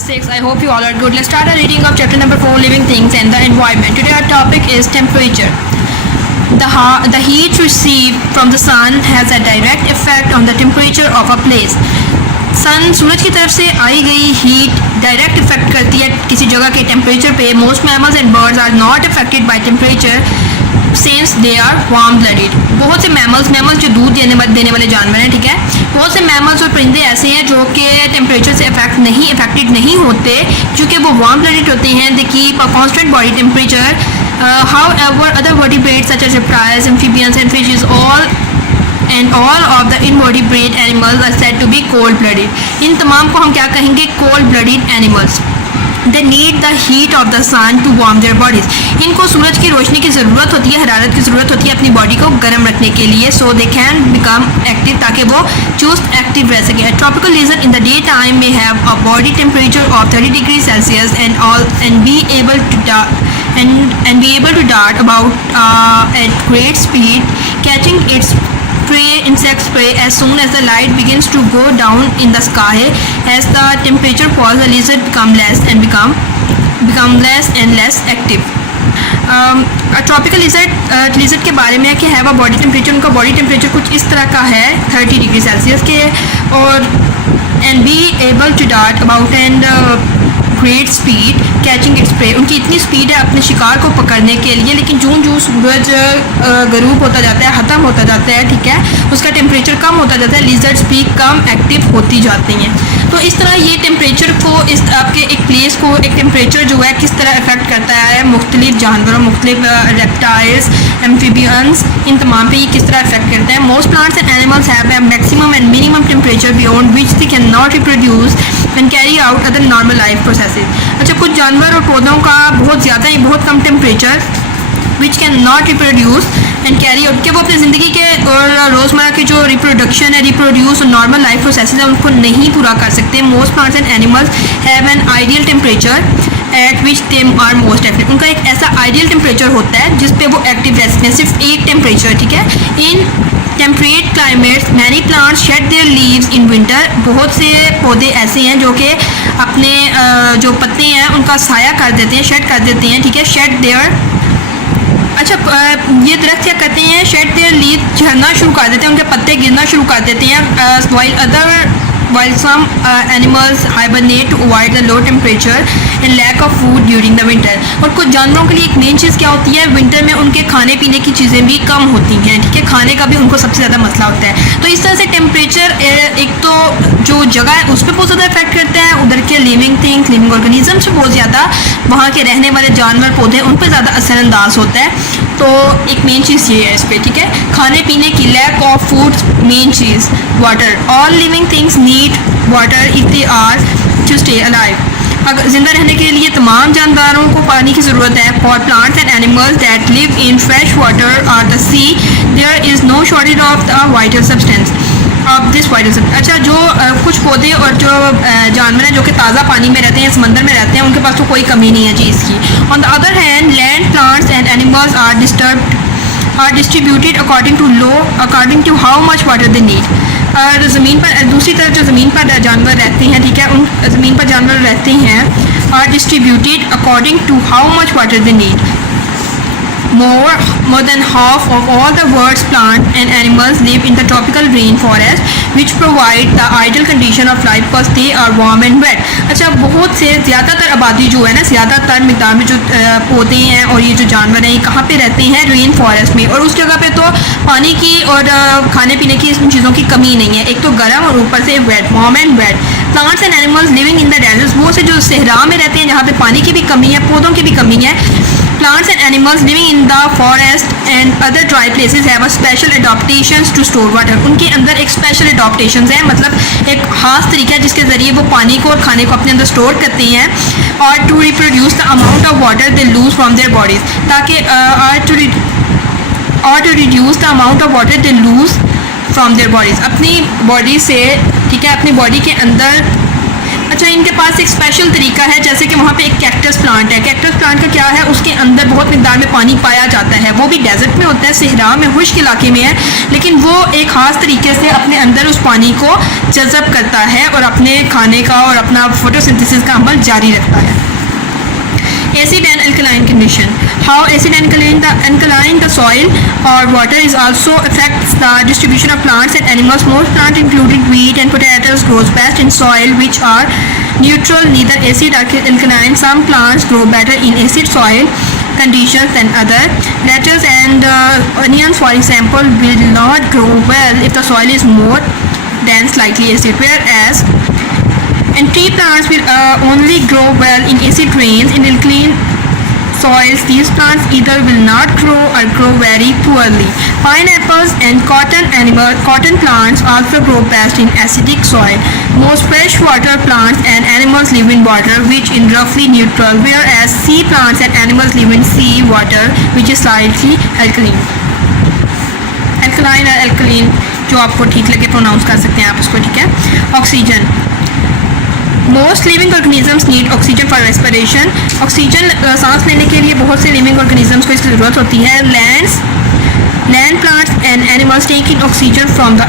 class 6. I hope you all are good. Let's start our reading of chapter number 4, living things and the environment. Today our topic is temperature. The heat received from the sun has a direct effect on the temperature of a place. सन सूरज की तरफ से आई गई heat direct effect करती है किसी जगह के temperature पे. Most mammals and birds are not affected by temperature since they are warm blooded. बहुत से मैमल्स जो दूध देने वाले जानवर हैं, ठीक है, बहुत से मैमल्स और परिंदे ऐसे हैं जो कि टेम्परेचर से अफेक्टेड नहीं होते क्योंकि वो वार्म ब्लडेड होते हैं. They keep a constant body temperature. However, other vertebrates such as reptiles, amphibians and fishes all of the invertebrate animals are said to be cold-blooded. इन तमाम को हम क्या कहेंगे? Cold-blooded animals. They need the heat of the sun to warm their bodies. इनको सूरज की रोशनी की ज़रूरत होती है, हरारत की ज़रूरत होती है अपनी बॉडी को गर्म रखने के लिए. So they can become active ताकि वो चुस्त एक्टिव रह सके. A tropical lizard in the daytime may have a body temperature of 30 degrees Celsius and be able to dart about at great speed, catching its insect prey as soon as the light begins to go down in the sky. As the temperature falls, the lizard become less and less active. Tropical lizard के बारे में कि have a body temperature, उनका body temperature कुछ इस तरह का है 30 डिग्री सेल्सियस के, और and be able to dart about and great speed catching its prey. उनकी इतनी स्पीड है अपने शिकार को पकड़ने के लिए, लेकिन जूं सूरज गरूब होता जाता है, ख़त्म होता जाता है, ठीक है, उसका टेम्परेचर कम होता जाता है, लिजर्ड्स भी कम एक्टिव होती जाती हैं. तो इस तरह ये टेम्परेचर को आपके एक प्लेस को एक टेम्परेचर जो है किस तरह अफेक्ट करता है मुख्तलिफ जानवरों, मुख्तलिफ रेप्टाइल्स, एम्फीबियंस, इन तमाम पे ये किस तरह अफेक्ट करता है. Most plants and animals have a maximum and minimum temperature beyond which they can not reproduce and carry out other normal life processes. अच्छा, कुछ जानवर और पौधों का बहुत ज़्यादा ही बहुत कम temperature which can not reproduce and carry out, कि वो अपनी ज़िंदगी के और रोज़मर्रा की जो रिप्रोडक्शन है, रिप्रोड्यूस और नॉर्मल लाइफ प्रोसेस है उनको नहीं पूरा कर सकते. Most plants and animals have an ideal temperature at which they are most active. उनका एक ऐसा आइडियल टेम्परेचर होता है जिस पे वो एक्टिव रह सकते हैं, सिर्फ एक टेम्परेचर, ठीक है. In temperate climates many plants shade there leaves in winter. बहुत से पौधे ऐसे हैं जो कि अपने जो पत्ते हैं उनका साया कर देते हैं, शेड कर देते हैं, ठीक है, शेड देयर. अच्छा, ये दरख्त क्या करते हैं? शेड देयर लीव झड़ना शुरू कर देते हैं, उनके पत्ते गिरना शुरू कर देते हैं. While some animals hibernate to avoid the low temperature and lack of food during the winter. और कुछ जानवरों के लिए एक मेन चीज़ क्या होती है? विंटर में उनके खाने पीने की चीज़ें भी कम होती हैं, ठीक है, खाने का भी उनको सबसे ज़्यादा मसला होता है. तो इस तरह से टेम्परेचर एक तो जो जगह है उस पर बहुत ज़्यादा इफेक्ट करता है, उधर के लिविंग ऑर्गेनिजम्स से बहुत ज़्यादा, वहाँ के रहने वाले जानवर पौधे उन पर ज़्यादा असरअंदाज होता है. तो एक मेन चीज़ ये है इस पर, ठीक है, खाने पीने की लैक ऑफ फूड. मेन चीज़ water. All living things need water if they are to stay alive. अगर ज़िंदा रहने के लिए तमाम जानदारों को पानी की ज़रूरत है. For plants and animals that live in fresh water और the sea there is no shortage of the vital substance of this vital substance. अच्छा, जो कुछ पौधे और जो जानवर हैं जो कि ताज़ा पानी में रहते हैं, समंदर में रहते हैं, उनके पास तो कोई कमी नहीं है चीज़ की. On the other hand land plants and animals are distributed according to how much water they need. और ज़मीन पर दूसरी तरफ जो ज़मीन पर जानवर रहते हैं, ठीक है, उन ज़मीन पर जानवर रहते हैं are distributed according to how much water they need. More than half of all the world's plants and animals live in the tropical rainforest, which provide the ideal condition of life because they are warm and wet. अच्छा, बहुत से ज़्यादातर आबादी जो है ना, ज़्यादातर मिक़दार में जो पौधे हैं और ये जो जानवर हैं, ये कहाँ पे रहते हैं? रेन फॉरेस्ट में. और उस जगह पे तो पानी की और खाने पीने की इन चीज़ों की कमी नहीं है. एक तो गर्म और ऊपर से wet, warm and wet. Plants and animals living in the deserts, वो से जो सहरा में रहते हैं जहाँ पे पानी की भी कमी है, पौधों की भी कमी है. Plants and animals living in the forest and other dry places have a special adaptations to store water. उनके अंदर एक special adaptations है, मतलब एक खास तरीका है जिसके ज़रिए वो पानी को और खाने को अपने अंदर स्टोर करते हैं. और to reproduce the amount of water they lose from their bodies, ताकि to reduce the amount of water they lose from their bodies, अपनी बॉडी से, ठीक है, अपनी बॉडी के अंदर अच्छा, इनके पास एक स्पेशल तरीका है, जैसे कि वहाँ पे एक कैक्टस प्लांट है। कैक्टस प्लांट का क्या है, उसके अंदर बहुत मिकदार में पानी पाया जाता है, वो भी डेजर्ट में होता है, सहरा में, खुश्क इलाके में है, लेकिन वो एक ख़ास तरीके से अपने अंदर उस पानी को जज़ब करता है और अपने खाने का और अपना फोटोसिंथेसिस का अमल जारी रखता है। Acid and alkaline condition. How acid and alkaline the soil or water is also affects the distribution of plants and animals. Most plants, including wheat and potatoes, grows best in soil which are neutral, neither acid or alkaline. Some plants grow better in acid soil conditions than other. Lettuce and onions, for example, will not grow well if the soil is more than slightly acid, whereas and tree plants will only grow well in acid rains. In alkaline soils, these plants either will not grow or grow very poorly. Pineapples and cotton plants also grow best in acidic soil. Most freshwater plants and animals live in water which is roughly neutral, whereas sea plants and animals live in sea water which is slightly alkaline. Alkaline और alkaline जो आपको ठीक लगे pronounce कर सकते हैं आप उसको, ठीक है। Oxygen, most living organisms need oxygen for respiration. Oxygen सांस लेने के लिए बहुत से लिविंग ऑर्गेनिजम्स को इसकी ज़रूरत होती है। Land plants and animals take in oxygen from the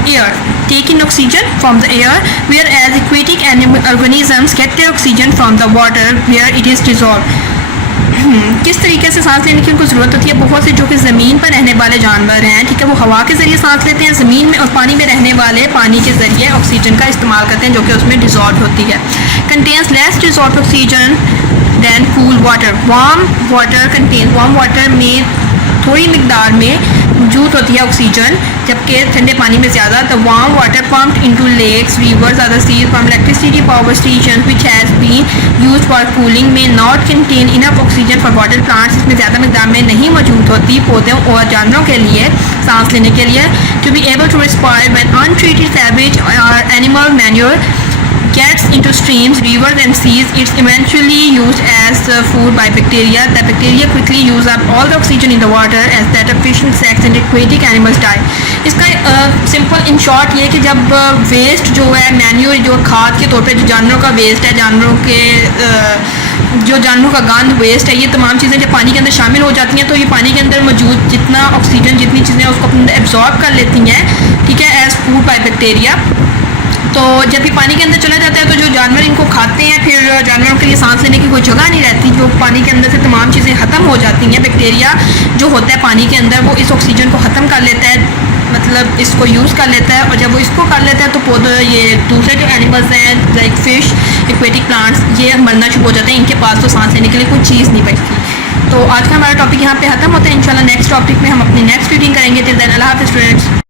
air, whereas aquatic organisms get their oxygen from the water where it is dissolve. किस तरीके से सांस लेने की उनको ज़रूरत होती है, बहुत से जो कि ज़मीन पर रहने वाले जानवर हैं, ठीक है, वो हवा के ज़रिए सांस लेते हैं, ज़मीन में और पानी में रहने वाले पानी के ज़रिए ऑक्सीजन का इस्तेमाल करते हैं जो कि उसमें डिज़ॉल्व होती है। Contains less dissolve oxygen than cool water. Warm water में थोड़ी मिकदार में मौजूद होती है ऑक्सीजन, जबकि ठंडे पानी में ज़्यादा। The warm water pumped into lakes, rivers, other seas from electricity power station which has been used for cooling may not contain enough oxygen for water plants. इसमें ज़्यादा मिकदार में नहीं मौजूद होती पौधों और जानवरों के लिए सांस लेने के लिए। To be able to respire when untreated sewage और animal manure gets into streams, rivers and seas, it's eventually used as food by bacteria. The bacteria quickly use up all the oxygen in the water as that of fish, insects and aquatic animals die. इसका simple in short ये कि जब waste जो है, manure जो खाद के तौर पे जो जानवरों का वेस्ट है, जानवरों का गंद वेस्ट है, ये तमाम चीज़ें जब पानी के अंदर शामिल हो जाती हैं तो ये पानी के अंदर मौजूद जितना ऑक्सीजन, जितनी चीज़ें उसको अपने अंदर एब्जॉर्ब कर लेती हैं, ठीक है, एज फूड बाय बैक्टीरिया। तो जब ये पानी के अंदर चला जाता है तो जो जानवर इनको खाते हैं, फिर जानवरों के लिए सांस लेने की कोई जगह नहीं रहती, जो पानी के अंदर से तमाम चीज़ें ख़त्म हो जाती हैं। बैक्टीरिया जो होता है पानी के अंदर वो इस ऑक्सीजन को ख़त्म कर लेता है, मतलब इसको यूज़ कर लेता है, और जब वो इसको कर लेता है तो पौधे, ये दूसरे जो एनिमल्स हैं लाइक फिश, एक्वेटिक प्लांट्स, ये मरना शुरू हो जाते हैं, इनके पास तो सांस लेने के लिए कोई चीज़ नहीं बचती। तो आज का हमारा टॉपिक यहाँ पे ख़त्म होता है। इंशाल्लाह नेक्स्ट टॉपिक में हम अपनी नेक्स्ट रीडिंग करेंगे। टिल देन अल्लाह हाफ़िज़ स्टूडेंट्स।